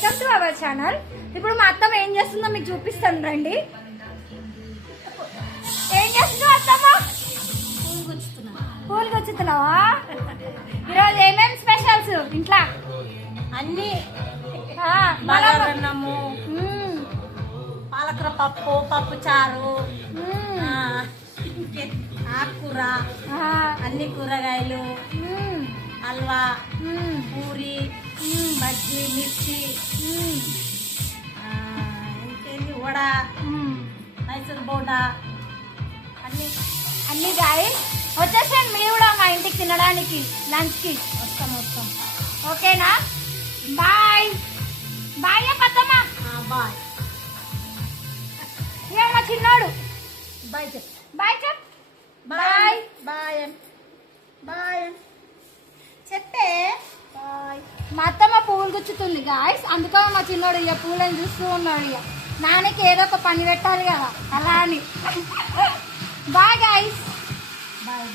Welcome to our channel. ఇప్పుడు మా అత్తమ్మ ఏం చేస్తుందో మీకు చూపిస్తాను రండి. ఏం చేస్తున్నావు అత్తమ్మ? పూలు గుచ్చుతున్నావా? ఈరోజు ఏమేమి స్పెషల్స్ ఇంట్లో? అన్ని అన్నము, పాలకూర పప్పు, పప్పు చారు, ఆకుకూర, అన్ని కూరగాయలు, హల్వా, పూరి, బజ్జీ, మిర్చి, ఇంకేంది వడ, మైసూర్ బోడా, అన్ని గాయస్ వచ్చేసాను. మీరు కూడా మా ఇంటికి తినడానికి లంచ్కి వస్తాం. ఓకేనా? Bye bye Pattamma. బాయ్. ఇక మా చిన్నోడు బాయ్ చెప్. బాయ్ చెప్. బాయ్ బాయ్ బాయ్ చెప్పే. బాయ్. మా అత్తమ్మ పూలు గుచ్చుతుంది గాయస్, అందుకని మా చిన్నోడు ఇక పూలను చూస్తూ ఉన్నాడు. ఇక నాన్నకి ఏదో ఒక పని పెట్టాలి కదా, అలా అని. Bye guys. బాయ్.